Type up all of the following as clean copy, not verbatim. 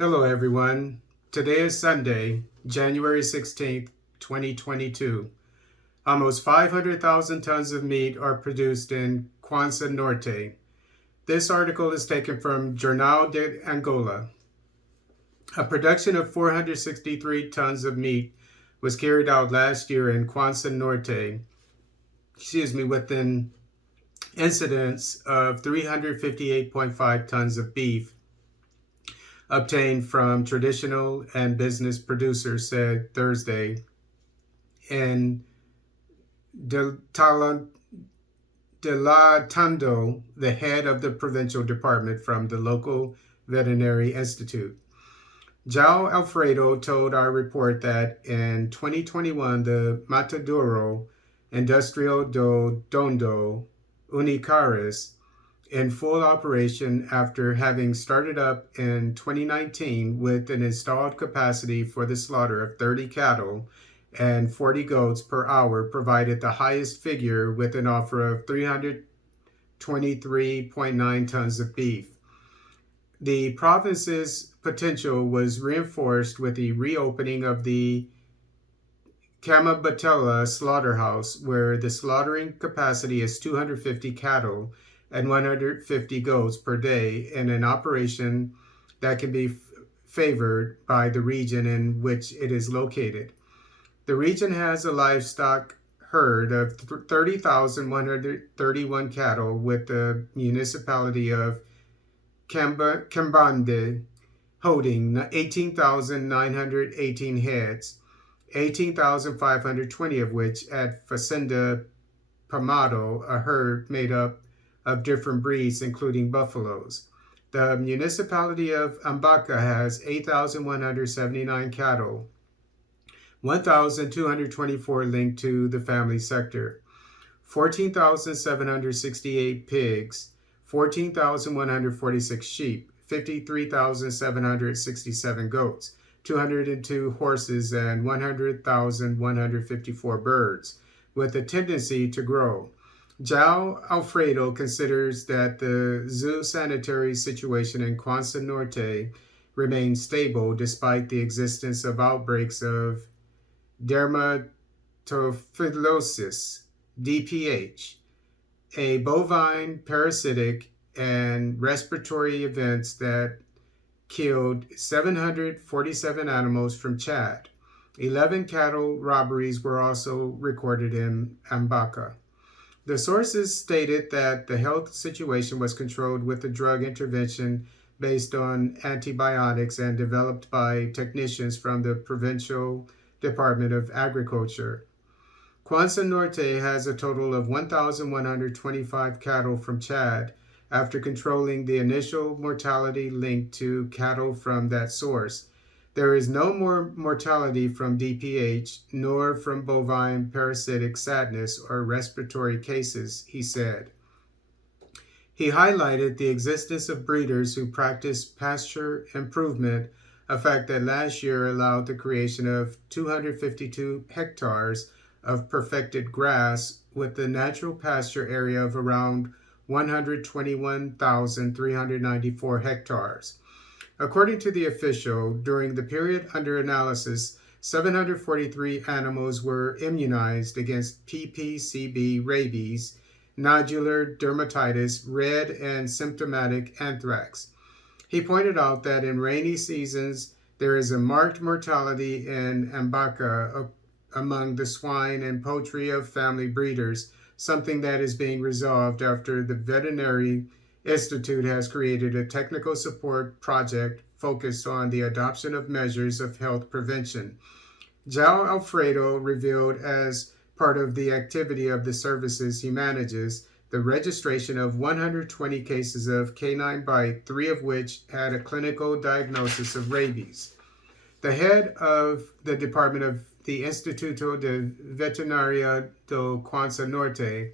Hello, everyone. Today is Sunday, January 16th, 2022. Almost 500,000 tons of meat are produced in Kwanza Norte. This article is taken from Jornal de Angola. A production of 463 tons of meat was carried out last year in Kwanza Norte, with an incidence of 358.5 tons of beef obtained from traditional and business producers, said Thursday. And Delatando, the head of the provincial department from the local veterinary institute. João Alfredo told our report that in 2021, the Matadero Industrial do Dondo Unicares, in full operation after having started up in 2019 with an installed capacity for the slaughter of 30 cattle and 40 goats per hour, provided the highest figure with an offer of 323.9 tons of beef. The province's potential was reinforced with the reopening of the Camabatela slaughterhouse, where the slaughtering capacity is 250 cattle and 150 goats per day, in an operation that can be favored by the region in which it is located. The region has a livestock herd of 30,131 cattle, with the municipality of Cambande holding 18,918 heads, 18,520 of which at Fazenda Pamado, a herd made up of different breeds, including buffaloes. The municipality of Ambaca has 8,179 cattle, 1,224 linked to the family sector, 14,768 pigs, 14,146 sheep, 53,767 goats, 202 horses, and 100,154 birds, with a tendency to grow. João Alfredo considers that the zoo sanitary situation in Kwanza Norte remains stable despite the existence of outbreaks of dermatophilosis, DPH, a bovine parasitic and respiratory events that killed 747 animals from Chad. 11 cattle robberies were also recorded in Ambaka. The sources stated that the health situation was controlled with a drug intervention based on antibiotics and developed by technicians from the Provincial Department of Agriculture. Kwanza Norte has a total of 1,125 cattle from Chad after controlling the initial mortality linked to cattle from that source. There is no more mortality from DPH, nor from bovine parasitic sadness or respiratory cases, he said. He highlighted the existence of breeders who practice pasture improvement, a fact that last year allowed the creation of 252 hectares of perfected grass, with the natural pasture area of around 121,394 hectares. According to the official, during the period under analysis, 743 animals were immunized against PPCB rabies, nodular dermatitis, red and symptomatic anthrax. He pointed out that in rainy seasons, there is a marked mortality in Ambaka among the swine and poultry of family breeders, something that is being resolved after the Veterinary Institute has created a technical support project focused on the adoption of measures of health prevention. João Alfredo revealed, as part of the activity of the services he manages, the registration of 120 cases of canine bite, 3 of which had a clinical diagnosis of rabies. The head of the department of the Instituto de Veterinaria do Kwanza Norte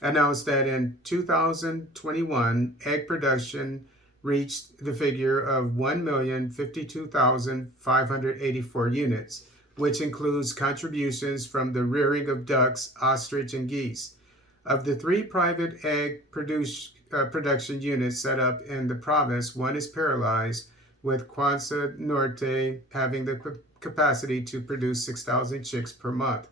announced that in 2021, egg production reached the figure of 1,052,584 units, which includes contributions from the rearing of ducks, ostrich, and geese. Of the 3 private egg production units set up in the province, one is paralyzed, with Quonset Norte having the capacity to produce 6,000 chicks per month.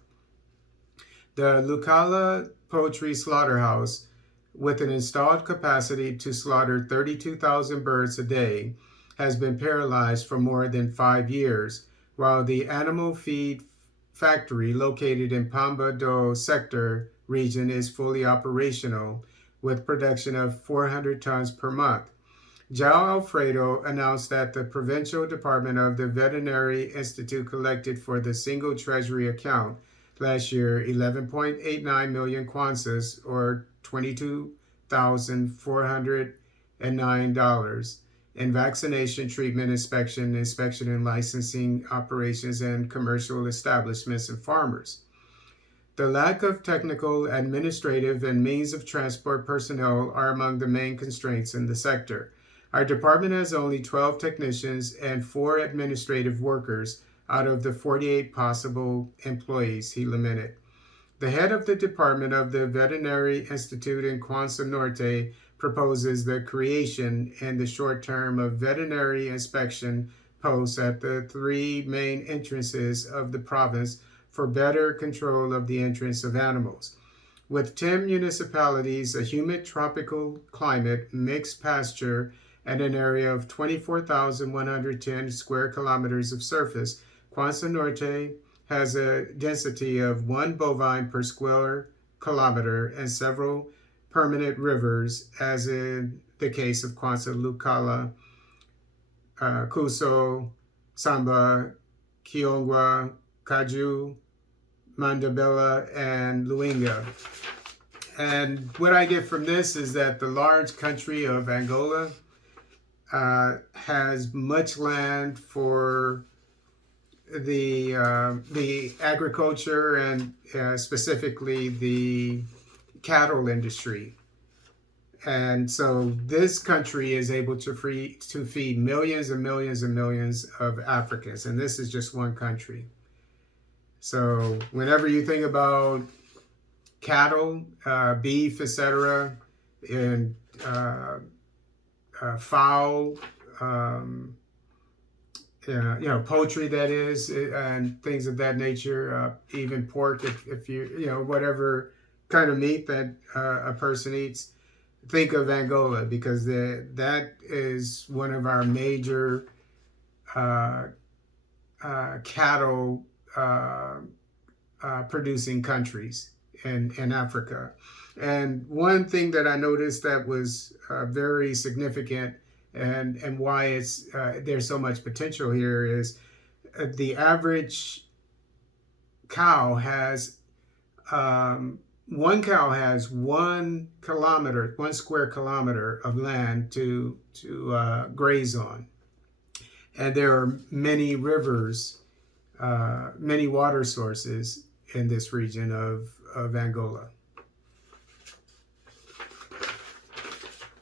The Lucala Poultry Slaughterhouse, with an installed capacity to slaughter 32,000 birds a day, has been paralyzed for more than 5 years, while the animal feed factory located in Pamba do sector region is fully operational, with production of 400 tons per month. João Alfredo announced that the Provincial Department of the Veterinary Institute collected for the single treasury account last year 11.89 million kwanzas, or $22,409, in vaccination, treatment, inspection and licensing operations and commercial establishments and farmers. The lack of technical, administrative, and means of transport personnel are among the main constraints in the sector. Our department has only 12 technicians and 4 administrative workers out of the 48 possible employees, he lamented. The head of the department of the Veterinary Institute in Quonset Norte proposes the creation in the short term of veterinary inspection posts at the 3 main entrances of the province for better control of the entrance of animals. With 10 municipalities, a humid tropical climate, mixed pasture, and an area of 24,110 square kilometers of surface, Quonset Norte has a density of 1 bovine per square kilometer and several permanent rivers, as in the case of Quonset Lucala, Kuso, Samba, Kiongwa, Kaju, Mandabella, and Luinga. And what I get from this is that the large country of Angola has much land for the agriculture and specifically the cattle industry. And so this country is able to feed millions and millions and millions of Africans. And this is just one country. So whenever you think about cattle, beef, etc., and fowl, poultry, that is, and things of that nature, even pork, if you, whatever kind of meat that a person eats, think of Angola, because that is one of our major cattle producing countries in Africa. And one thing that I noticed that was very significant, and why there's so much potential here, is the average cow has one cow has 1 square kilometer of land to graze on, and there are many rivers, many water sources in this region of Angola.